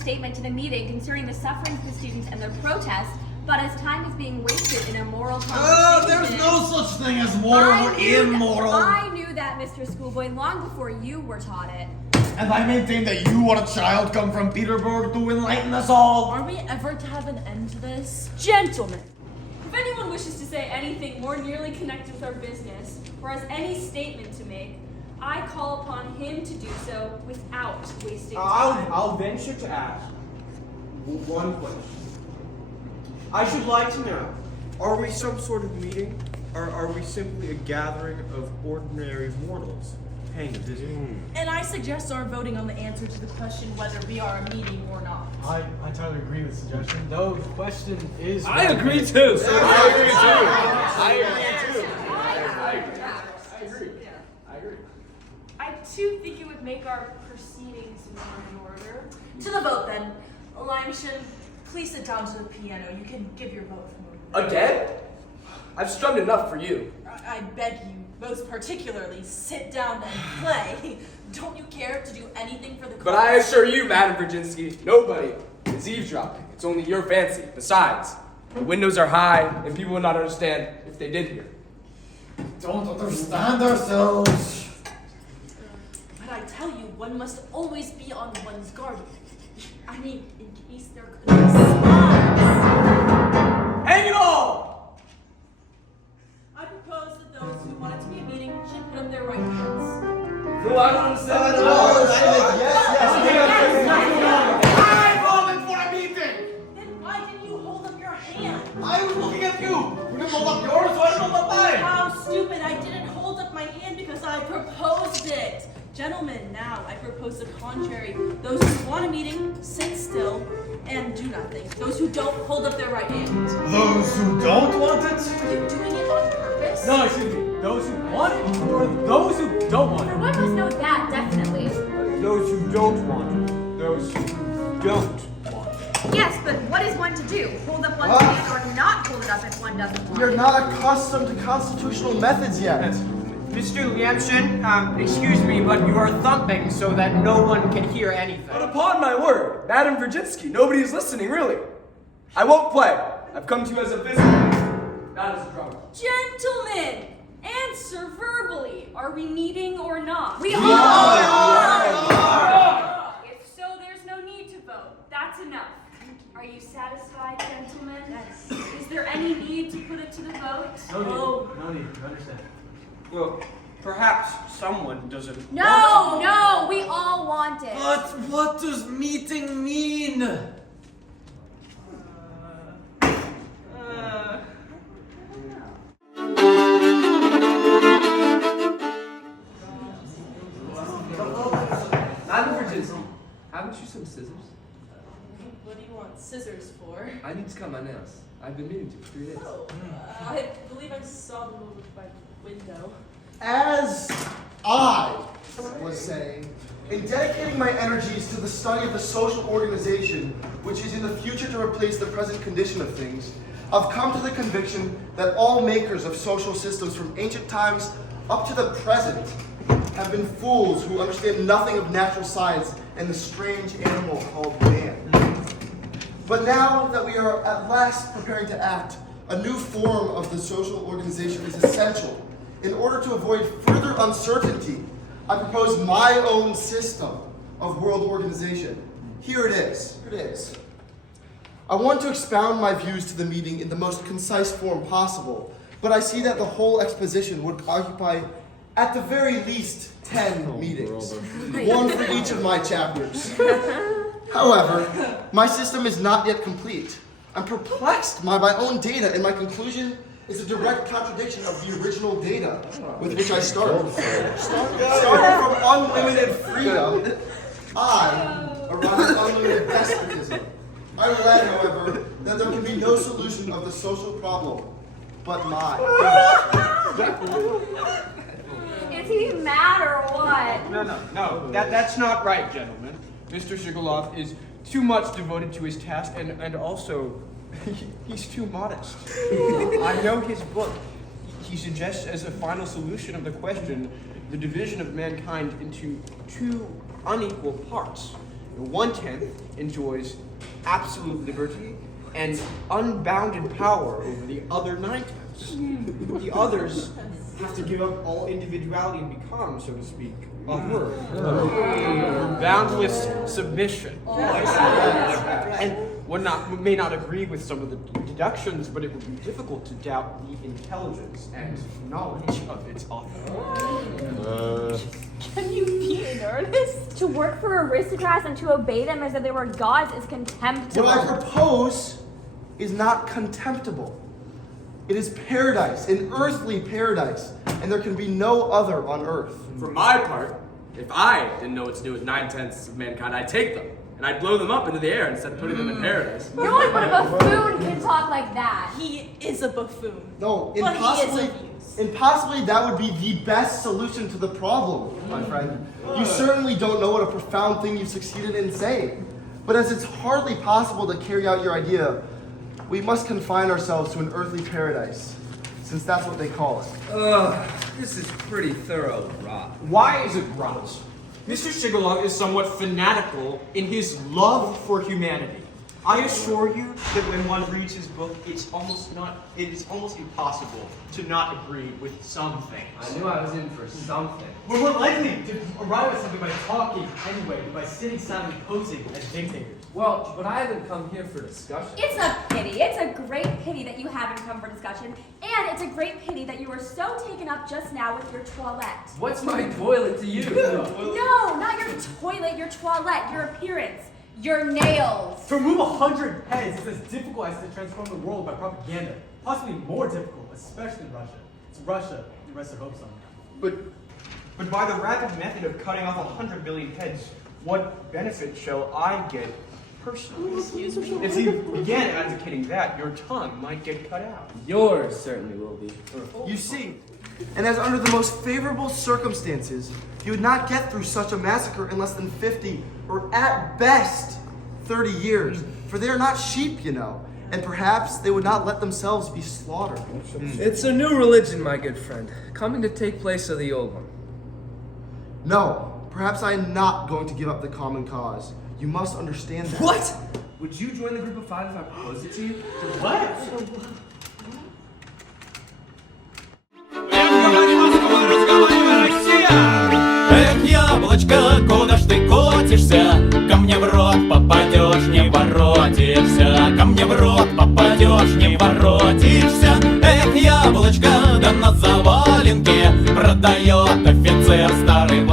statement to the meeting concerning the sufferings of the students and their protests, but as time is being wasted in a moral conversation... There's no such thing as moral or immoral. I knew that, Mr. Schoolboy, long before you were taught it. And I maintain that you are a child come from Petersburg to enlighten us all. Are we ever to have an end to this? Gentlemen, if anyone wishes to say anything more nearly connected with our business, or has any statement to make, I call upon him to do so without wasting time. I'll venture to ask one question. I should like to know, are we some sort of meeting, or are we simply a gathering of ordinary mortals paying a visit? And I suggest our voting on the answer to the question whether we are a meeting or not. I entirely agree with the suggestion, though the question is... I agree too. I too think it would make our proceedings more in order. To the vote then. Eliamshin, please sit down to the piano. You can give your vote for me. Again? I've strummed enough for you. I beg you, most particularly, sit down and play. Don't you care to do anything for the cause? But I assure you, Madam Virginsky, nobody is eavesdropping. It's only your fancy. Besides, the windows are high, and people would not understand if they did hear. Don't understand ourselves. But I tell you, one must always be on one's guard. I mean, in case there could be spies. Hang it all! I propose that those who want it to be a meeting should put up their right hands. No, I don't understand. I voted for a meeting. Then why didn't you hold up your hand? I was looking at you. You didn't hold up yours, so I didn't hold up mine. How stupid! I didn't hold up my hand because I proposed it. Gentlemen, now I propose the contrary. Those who want a meeting, sit still and do nothing. Those who don't, hold up their right hand. Those who don't want it? Are you doing it on purpose? No, excuse me. Those who want it, or those who don't want it? One must know that, definitely. Those who don't want it. Those who don't want it. Yes, but what is one to do? Hold up one's hand or not hold it up if one doesn't want You're it? not accustomed to constitutional methods yet. Mr. Liamshin, excuse me, but you are thumping so that no one can hear anything. But upon my word, Madam Virginsky, nobody is listening, really. I won't play. I've come to you as a visitor, not as a drummer. Gentlemen, answer verbally. Are we meeting or not? We are! If so, there's no need to vote. That's enough. Are you satisfied, gentlemen? Yes. Is there any need to put it to the vote? No need, you understand. Well, perhaps someone doesn't. No, we all want it. But what does meeting mean? Madam Virginsky, haven't you some scissors? What do you want scissors for? I need to cut my nails. I've been meaning to for 3 days. Oh, I believe I saw them over by the window. As I was saying, in dedicating my energies to the study of the social organization, which is in the future to replace the present condition of things, I've come to the conviction that all makers of social systems from ancient times up to the present have been fools who understand nothing of natural science and the strange animal called man. But now that we are at last preparing to act, a new form of the social organization is essential. In order to avoid further uncertainty, I propose my own system of world organization. Here it is. I want to expound my views to the meeting in the most concise form possible, but I see that the whole exposition would occupy at the very least 10 meetings, one for each of my chapters. However, my system is not yet complete. I'm perplexed by my own data, and my conclusion is a direct contradiction of the original data with which I started. Starting from unlimited freedom, I arrived at unlimited despotism. I read, however, that there can be no solution of the social problem but mine. Is he mad or what? No, that's not right, gentlemen. Mr. Shigalov is too much devoted to his task, and also, he's too modest. I know his book. He suggests as a final solution of the question, the division of mankind into two unequal parts, The 1/10 enjoys absolute liberty and unbounded power over the other 9/10. The others have to give up all individuality and become, so to speak, a herd. Boundless submission. And one may not agree with some of the deductions, but it would be difficult to doubt the intelligence and knowledge of its author. Can you be in earnest? To work for aristocrats and to obey them as if they were gods is contemptible. What I propose is not contemptible. It is paradise, an earthly paradise, and there can be no other on earth. For my part, if I didn't know what to do with 9/10 of mankind, I'd take them. And I'd blow them up into the air instead of putting them in paradise. No one but a buffoon can talk like that. He is a buffoon. No, But he is of use. impossibly that would be the best solution to the problem, my friend. You certainly don't know what a profound thing you've succeeded in saying. But as it's hardly possible to carry out your idea, we must confine ourselves to an earthly paradise, since that's what they call it. This is pretty thorough rot. Why is it rot? Mr. Shigalov is somewhat fanatical in his love for humanity. I assure you that when one reads his book, it is almost impossible to not agree with some things. I knew I was in for something. We're more likely to arrive at something by talking anyway, than by sitting silently posing as dictators. Well, but I haven't come here for discussion. It's a pity. It's a great pity that you haven't come for discussion. And it's a great pity that you were so taken up just now with your toilette. What's my toilet to you? No, not your toilet, your toilette, your appearance, your nails. To remove 100 heads is as difficult as to transform the world by propaganda. Possibly more difficult, especially in Russia. It's Russia, you rest their hopes on. But by the rapid method of cutting off 100 million heads, what benefit shall I get personally? Excuse me? If you began advocating that, your tongue might get cut out. Yours certainly will be. You see, and as under the most favorable circumstances, you would not get through such a massacre in less than 50, or at best, 30 years. For they are not sheep, you know, and perhaps they would not let themselves be slaughtered. It's a new religion, my good friend, coming to take place of the old one. No, perhaps I am not going to give up the common cause. You must understand that. What? Would you join the group of 5 if I proposed it to you? What? Эх, яблочко, куда ж ты котишься? Ко мне в рот попадешь, не воротишься. Ко мне в рот попадешь, не воротишься. Эх, яблочко, да на заваленке продает офицер старый